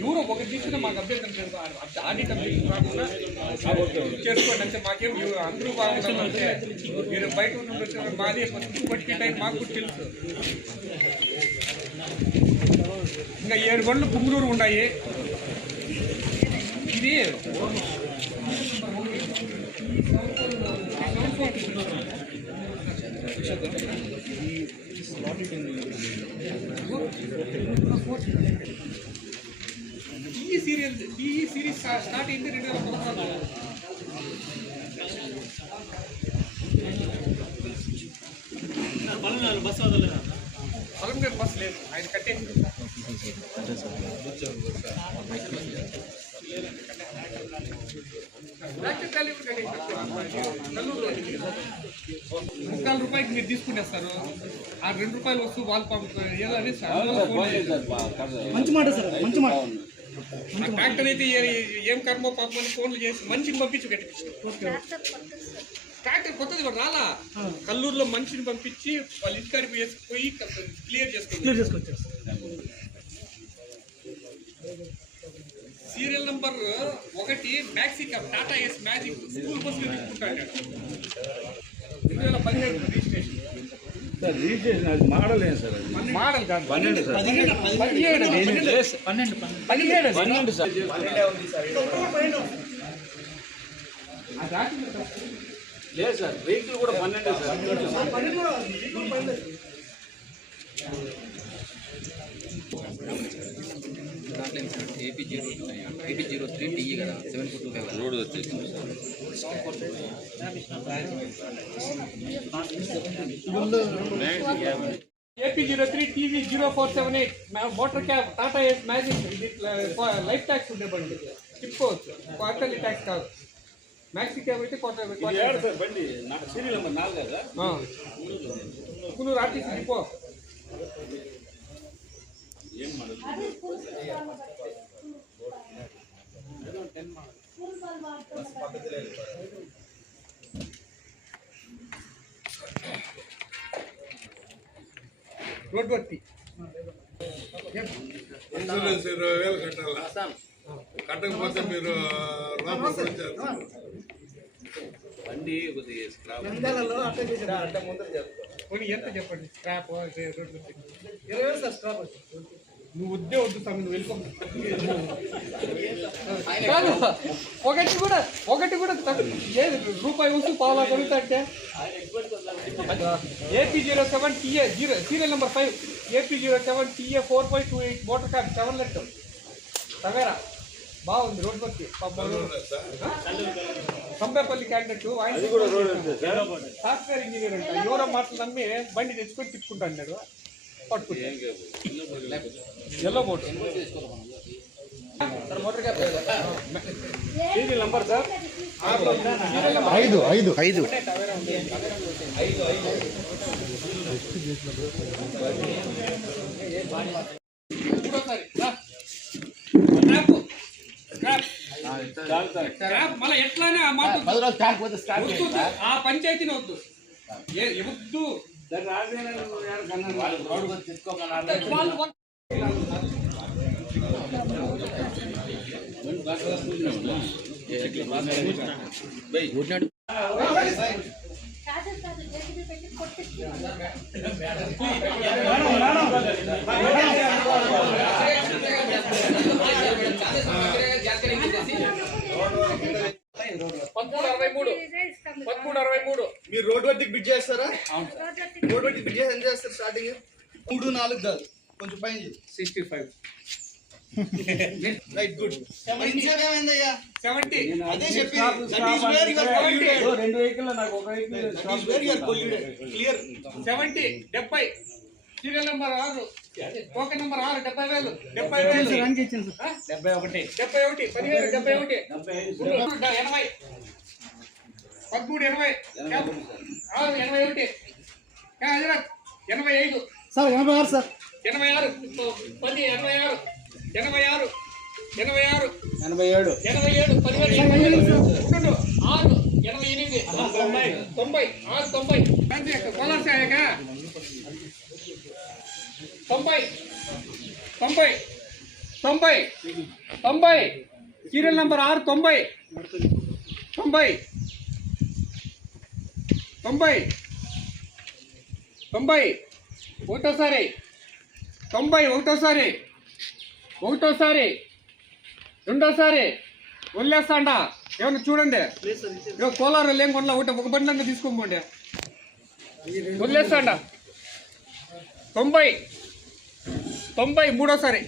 ఎవరో ఒక తీసుకున్న మాకు అభ్యర్థం లేదు. ఆడిట్ అభ్యర్థం రాకుండా చేసుకోండి అంటే మాకేం అందరూ బాగుండాలంటే మీరు బయట ఉన్న మాది ఇప్పటికీ టైం మాకు కూడా తెలుసు. ఇంకా 7 బండ్లు పుంగూరు ఉన్నాయి. ఇది ఈ సిరీస్ స్టార్ట్ అయింది 2016. పొలం గారి బస్సు లేదు, ఆయన కట్టేసి ₹3 మీరు తీసుకునేస్తారు. ఆ ₹2 వస్తువు వాళ్ళు పంపుతారు. ఏదో అనేసి మంచి మాట సార్, మంచి మాట. ట్రాక్టర్ అయితే ఏం కర్మో పాపని ఫోన్లు చేసి మనిషిని పంపించి కట్టించారు. ట్రాక్టర్ కొత్తది కూడా రాలా. కల్లూరులో మనిషిని పంపించి వాళ్ళ ఇంటికాడికి వేసిపోయి క్లియర్ చేసుకోవచ్చు. Serial number 1 maxi cab Tata Ace magic school బస్సులు తీసుకుంటాడు. 2017 రిజిస్ట్రేషన్ సార్. రిజిస్ట్రేషన్ అది మోడల్ ఏం సార్? మోడల్ కాదు, 12 సార్. 12 సార్. లేదు సార్, వెహికల్ కూడా 12 సార్. AP03 TE కదా 742 రోడ్ వచ్చేసి AP03 TV 0478 motor cab Tata Ace magic. ఇది లైఫ్ ట్యాక్స్ ఉండే బండి, చెప్పుకోవచ్చు. క్వార్టర్లీ ట్యాక్స్ కాదు. మ్యాక్సీ క్యాబ్ అయితే క్వార్టర్లీ. బండి సీరియల్ నెంబర్ 4 కదా. Kunur RTC depot. ఏం మోడల్? రోడ్ వర్తి ఇన్సూరెన్స్ 20,000 కట్టాలా? కట్టకపోతే మీరు లోపలికి వచ్చారు. బండి కొద్దిగా ఎంత చెప్పండి. Scrap road worthy 20,000 sir. Stop నువ్వు వద్దే వద్దు సార్, నువ్వు వెళ్ళిపో. ఒకటి కూడా ఏది ₹1 వస్తూ పావులా కొడుతుంటే. AP07 TA serial number 5 AP07 TA 4.28 motor car 7 లెట్ తవేరా. బాగుంది road work. Sambepalli candidate software engineer అంట. ఎవరో మాటలు నమ్మి బండి తెచ్చుకొని తిప్పుకుంటా అన్నాడు. పట్టుకుంటా yellow board motor cab serial number sir 5 మళ్ళీ ఎట్లానే ఆ మాట ఆ పంచాయతీని వద్దు వద్దు. మీరు రోడ్ వర్క్ బిడ్ చేస్తారా? రోడ్ వర్క్ బిడ్ చేసి ఎంత చేస్తారు? స్టార్టింగ్ 3-4 కాదు, కొంచెం పైన 65 రైట్. గుడ్. ఏమైందయ్యా 70 అదే చెప్పి clear 70 70 serial number 6 token number 6 70,000 70,000 రండి ఇచ్చాను sir. 71 71 17 71 80 13 80 6 81 Hazrat 85 sir 86 sir. 86 10 86 86 86 87 87 17 6 88 90 6 90 Kolar సాయక 90 90 90 90 serial number 6 90 90 90 90 ఒకటోసారి 90 ఒకటోసారి రెండోసారి వదిలేస్తాండా ఏమన్నా చూడండి కోలారు లేం కొనలా ఒక బండి తీసుకోమండి వదిలేస్తాండా 90 మూడోసారి